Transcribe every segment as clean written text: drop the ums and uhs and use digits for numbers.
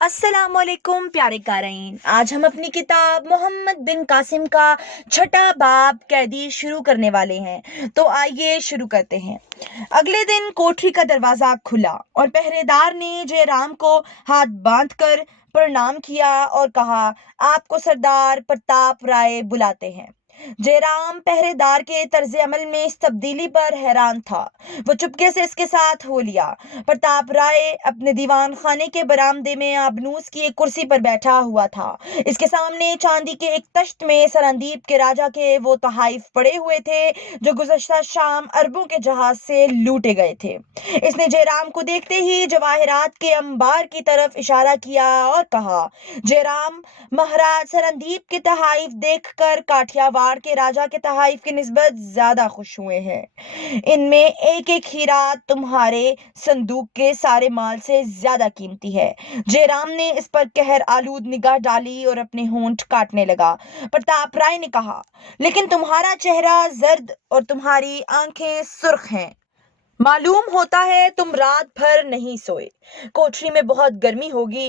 अस्सलाम वालेकुम प्यारे क़ारीन। आज हम अपनी किताब मोहम्मद बिन कासिम का छठा बाब कैदी शुरू करने वाले हैं। तो आइए शुरू करते हैं। अगले दिन कोठरी का दरवाजा खुला और पहरेदार ने जयराम को हाथ बांधकर प्रणाम किया और कहा, आपको सरदार प्रताप राय बुलाते हैं। जयराम पहरेदार के तर्ज अमल में इस तब्दीली पर हैरान था। वो चुपके से इसके साथ हो लिया। प्रताप राय अपने दीवान खाने के बरामदे में आबनूस की एक कुर्सी पर बैठा हुआ था। इसके सामने चांदी के एक तश्त में सरंदीप के राजा के वो तहाइफ पड़े हुए थे जो गुज़श्ता शाम अरबों के जहाज से लूटे गए थे। इसने जयराम को देखते ही जवाहिरात के अंबार की तरफ इशारा किया और कहा, जयराम, महाराज सरंदीप के तहाइफ देखकर काठियावाड़ के राजा के तहाइफ की निस्बत ज्यादा खुश हुए हैं। इनमें एक एक हीरा तुम्हारे संदूक के सारे माल से ज्यादा कीमती है। जयराम ने इस पर कहर आलूद निगाह डाली और अपने होंठ काटने लगा। प्रताप राय ने कहा, लेकिन तुम्हारा चेहरा जर्द और तुम्हारी आंखें सुर्ख हैं। मालूम होता है तुम रात भर नहीं सोए। कोठरी में बहुत गर्मी होगी।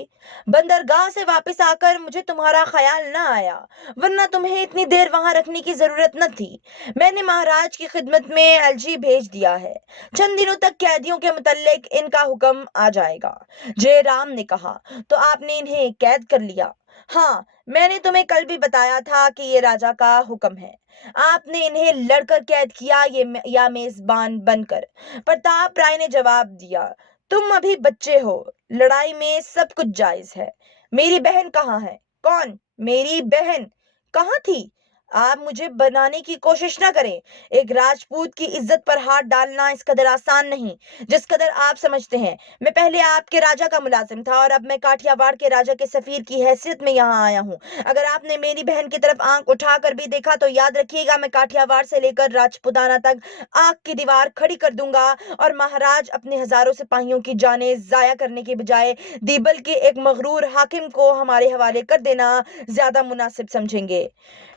बंदरगाह से वापस आकर मुझे तुम्हारा ख्याल न आया, वरना तुम्हें इतनी देर वहां रखने की जरूरत न थी। मैंने महाराज की खिदमत में एलजी भेज दिया है। चंद दिनों तक कैदियों के मुतल्लिक इनका हुक्म आ जाएगा। जयराम ने कहा, तो आपने इन्हें कैद कर लिया? हाँ, मैंने तुम्हें कल भी बताया था कि ये राजा का हुक्म है। आपने इन्हें लड़कर कैद किया या मेजबान बनकर? प्रताप राय ने जवाब दिया, तुम अभी बच्चे हो, लड़ाई में सब कुछ जायज है। मेरी बहन कहाँ है? कौन? मेरी बहन कहाँ थी? आप मुझे बनाने की कोशिश ना करें। एक राजपूत की इज्जत पर हाथ डालना इस कदर आसान नहीं जिस कदर आप समझते हैं। मैं पहले आपके राजा का मुलाजिम था और अब मैं काठियावाड़ के राजा के सफीर की हैसियत में यहाँ आया हूँ। अगर आपने मेरी बहन की तरफ आंख उठाकर भी देखा तो याद रखिएगा, मैं काठियावाड़ से लेकर राजपुताना तक आग की दीवार खड़ी कर दूंगा और महाराज अपने हजारों सिपाहियों की जानें जाया करने के बजाय दीबल के एक मगरूर हाकिम को हमारे हवाले कर देना ज्यादा मुनासिब समझेंगे।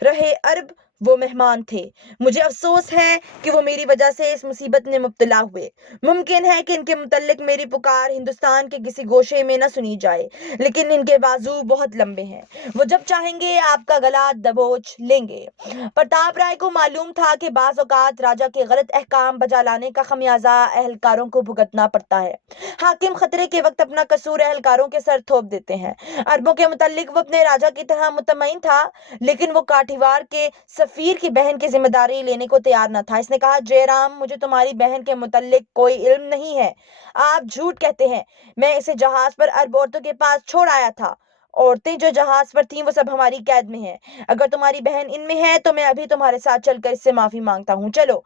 रहे अरब, वो मेहमान थे। मुझे अफसोस है कि वो मेरी वजह से इस मुसीबत में मुब्तला हुए। मुमकिन है कि इनके मुतल्लिक मेरी पुकार हिंदुस्तान के किसी गोशे में न सुनी जाए, लेकिन इनके बाजू बहुत लंबे हैं। वो जब चाहेंगे आपका गला दबोच लेंगे। प्रताप राय को मालूम था कि बाज़ औक़ात राजा के गलत अहकाम बजा लाने का खमियाजा अहलकारों को भुगतना पड़ता है। हाकिम खतरे के वक्त अपना कसूर अहलकारों के सर थोप देते हैं। अरबों के मुतल्लिक वो अपने राजा की तरह मुतमईन था, लेकिन वो काठीवाड़ के सफीर की बहन की जिम्मेदारी लेने को तैयार न था। इसने कहा, जयराम, मुझे तुम्हारी बहन के मुतल्लिक कोई इल्म नहीं है। आप झूठ कहते हैं। मैं इसे जहाज पर अरब औरतों के पास छोड़ आया था। औरतें जो जहाज पर थीं वो सब हमारी कैद में हैं। अगर तुम्हारी बहन इनमें है तो मैं अभी तुम्हारे साथ चलकर इससे माफी मांगता हूँ। चलो।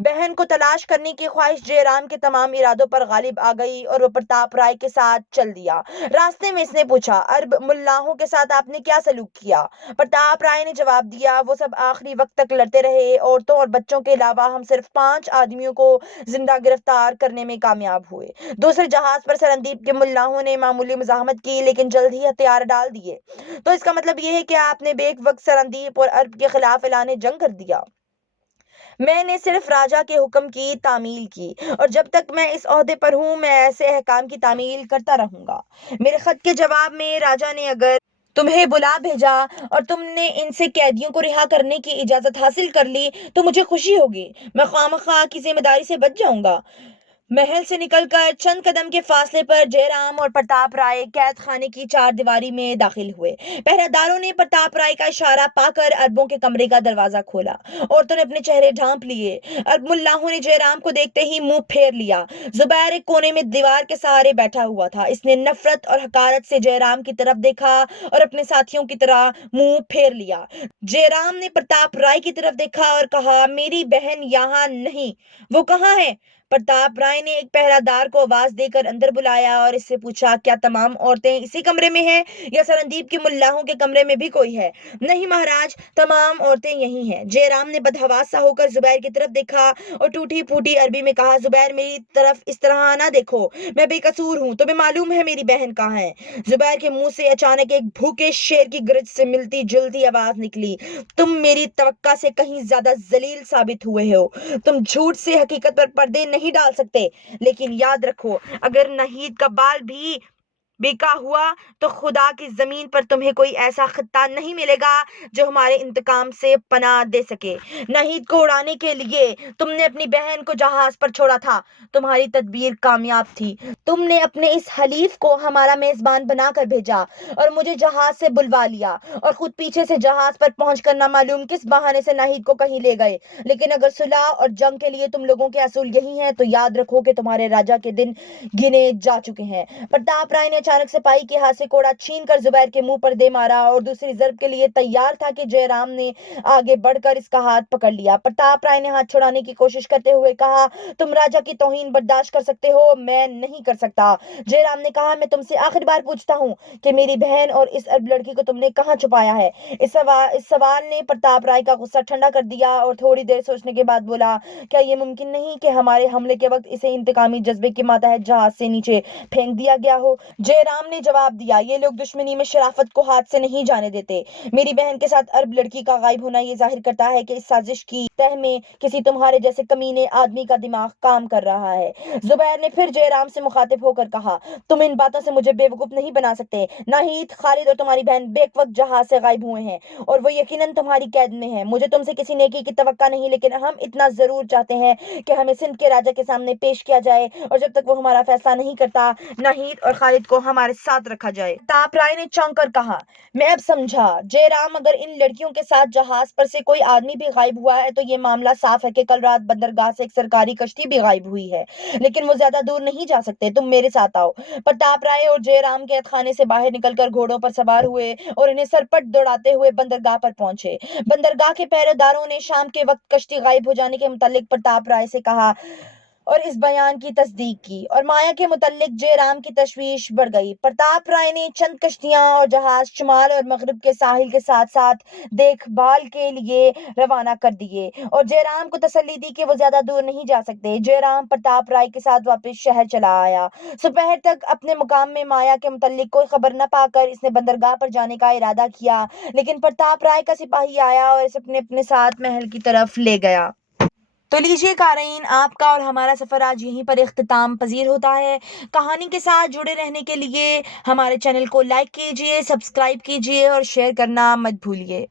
बहन को तलाश करने की ख्वाहिश जयराम के तमाम इरादों पर गालिब आ गई और वो प्रताप राय के साथ चल दिया। रास्ते में इसने पूछा, अरब मुल्लाहों के साथ आपने क्या सलूक किया? प्रताप राय ने जवाब दिया, वो सब आखिरी वक्त तक लड़ते रहे। औरतों और बच्चों के अलावा हम सिर्फ 5 आदमियों को जिंदा गिरफ्तार करने में कामयाब हुए। दूसरे जहाज पर सरंदीप के मुल्लाहों ने मामूली मुजाहमत की, लेकिन जल्द ही हथियार डाल दिए। तो इसका मतलब यह है कि आपने बेक वक्त सरंदीप और अरब के खिलाफ ऐलान जंग कर दिया। मैंने सिर्फ राजा के हुक्म की तामील की और जब तक मैं इस ओहदे पर हूँ मैं ऐसे अहकाम की तामील करता रहूंगा। मेरे खत के जवाब में राजा ने अगर तुम्हें बुला भेजा और तुमने इनसे कैदियों को रिहा करने की इजाजत हासिल कर ली तो मुझे खुशी होगी। मैं खामखा की जिम्मेदारी से बच जाऊंगा। महल से निकलकर चंद कदम के फासले पर जयराम और प्रताप राय कैद खाने की चार दीवारी में दाखिल हुए। पहरेदारों ने प्रताप राय का इशारा पाकर अरबों के कमरे का दरवाजा खोला। औरतों ने अपने चेहरे ढांप लिए। अरब मुल्लाहों ने जयराम को देखते ही मुंह फेर लिया। जुबैर एक कोने में दीवार के सहारे बैठा हुआ था। इसने नफरत और हकारत से जयराम की तरफ देखा और अपने साथियों की तरह मुंह फेर लिया। जयराम ने प्रताप राय की तरफ देखा और कहा, मेरी बहन यहाँ नहीं। वो कहाँ है? प्रताप राय ने एक पहरादार को आवाज देकर अंदर बुलाया और इससे पूछा, क्या तमाम औरतें इसी कमरे में हैं या सरंदीप के मुल्लाहों के कमरे में भी कोई है? नहीं महाराज, तमाम औरतें यही हैं। जयराम ने बदहवास सा होकर जुबैर की तरफ देखा और टूटी फूटी अरबी में कहा, जुबैर, मेरी तरफ इस तरह ना देखो। मैं बेकसूर हूँ। तुम्हें मालूम है मेरी बहन कहाँ है? जुबैर के मुंह से अचानक एक भूखे शेर की गरज से मिलती जुलती आवाज निकली, तुम मेरी तवक्का से कहीं ज्यादा जलील साबित हुए हो। तुम झूठ से हकीकत पर पर्दे नहीं डाल सकते। लेकिन याद रखो, अगर नाहीद का बाल भी بیکا ہوا تو خدا کی زمین پر تمہیں کوئی ایسا خطہ نہیں ملے گا جو ہمارے انتقام سے پناہ دے سکے۔ ناہید کو اڑانے کے لیے تم نے اپنی بہن کو جہاز پر چھوڑا تھا۔ تمہاری تدبیر کامیاب تھی۔ تم نے اپنے اس حلیف کو ہمارا میزبان بنا کر بھیجا اور مجھے جہاز سے بلوا لیا اور خود پیچھے سے جہاز پر پہنچ کر نہ معلوم کس بہانے سے ناہید کو کہیں لے گئے۔ لیکن اگر صلح اور جنگ کے لیے تم لوگوں کے اصول یہی ہیں تو یاد رکھو کہ تمہارے راجا کے دن گنے جا چکے ہیں۔ پرتاپ رائے نے اچانک سپاہی کے ہاتھ سے کوڑا چھین کر زبیر کے منہ پر دے مارا اور دوسری ضرب کے لیے تیار تھا کہ جے رام نے آگے بڑھ کر اس کا ہاتھ پکڑ لیا۔ پرتاپ رائے نے ہاتھ چھڑانے کی کوشش کرتے ہوئے کہا، تم راجا کی توہین برداشت کر سکتے ہو، میں نہیں کر سکتا۔ جے رام نے کہا، میں تم سے آخری بار پوچھتا ہوں کہ میری بہن اور اس عرب لڑکی کو تم نے کہاں چھپایا ہے؟ اس سوال نے پرتاپ رائے کا غصہ ٹھنڈا کر دیا اور تھوڑی دیر سوچنے کے بعد بولا، کیا یہ ممکن نہیں کہ ہمارے حملے کے وقت اسے انتقامی جذبے کے ماتحت جہاز سے نیچے پھینک دیا گیا ہو؟ جے رام نے جواب دیا، یہ لوگ دشمنی میں شرافت کو ہاتھ سے نہیں جانے دیتے۔ میری بہن کے ساتھ عرب لڑکی کا غائب ہونا یہ ظاہر کرتا ہے کہ اس سازش کی تہ میں کسی تمہارے جیسے کمینے آدمی کا دماغ کام کر رہا ہے۔ زبیر نے پھر جے رام سے مخاطب ہو کر کہا، تم ان باتوں سے مجھے بے وقوف نہیں بنا سکتے۔ ناہید، خالد اور تمہاری بہن بیک وقت جہاز سے غائب ہوئے ہیں اور وہ یقیناً تمہاری قید میں ہیں۔ مجھے تم سے کسی نیکی کی توقع نہیں، لیکن ہم اتنا ضرور چاہتے ہیں کہ ہمیں سندھ کے راجا کے سامنے پیش کیا جائے اور جب تک وہ ہمارا فیصلہ نہیں کرتا ناہید اور خالد کو ہمارے ساتھ رکھا جائے۔ پرتاپ رائے نے چونک کر کہا، میں اب سمجھا جے رام، اگر ان لڑکیوں کے ساتھ جہاز پر سے کوئی آدمی بھی غائب ہوا ہے تو یہ معاملہ صاف ہے کہ کل رات بندرگاہ سے ایک سرکاری کشتی بھی غائب ہوئی ہے، لیکن وہ زیادہ دور نہیں جا سکتے، تم میرے ساتھ آؤ۔ پرتاپ رائے اور جے رام قید خانے سے باہر نکل کر گھوڑوں پر سوار ہوئے اور انہیں سرپٹ دوڑاتے ہوئے بندرگاہ پر پہنچے۔ بندرگاہ کے پہرے داروں نے شام کے وقت کشتی غائب ہو جانے کے متعلق پرتاپ رائے سے کہا اور اس بیان کی تصدیق کی، اور مایا کے متعلق جے رام کی تشویش بڑھ گئی۔ پرتاپ رائے نے چند کشتیاں اور جہاز شمال اور مغرب کے ساحل کے ساتھ ساتھ دیکھ بھال کے لیے روانہ کر دیے اور جے رام کو تسلی دی کہ وہ زیادہ دور نہیں جا سکتے۔ جے رام پرتاپ رائے کے ساتھ واپس شہر چلا آیا۔ دوپہر تک اپنے مقام میں مایا کے متعلق کوئی خبر نہ پا کر اس نے بندرگاہ پر جانے کا ارادہ کیا، لیکن پرتاپ رائے کا سپاہی آیا اور اسے اپنے ساتھ محل کی طرف لے گیا۔ تو لیجیے قارئین، آپ کا اور ہمارا سفر آج یہیں پر اختتام پذیر ہوتا ہے۔ کہانی کے ساتھ جڑے رہنے کے لیے ہمارے چینل کو لائک کیجیے، سبسکرائب کیجیے اور شیئر کرنا مت بھولیے۔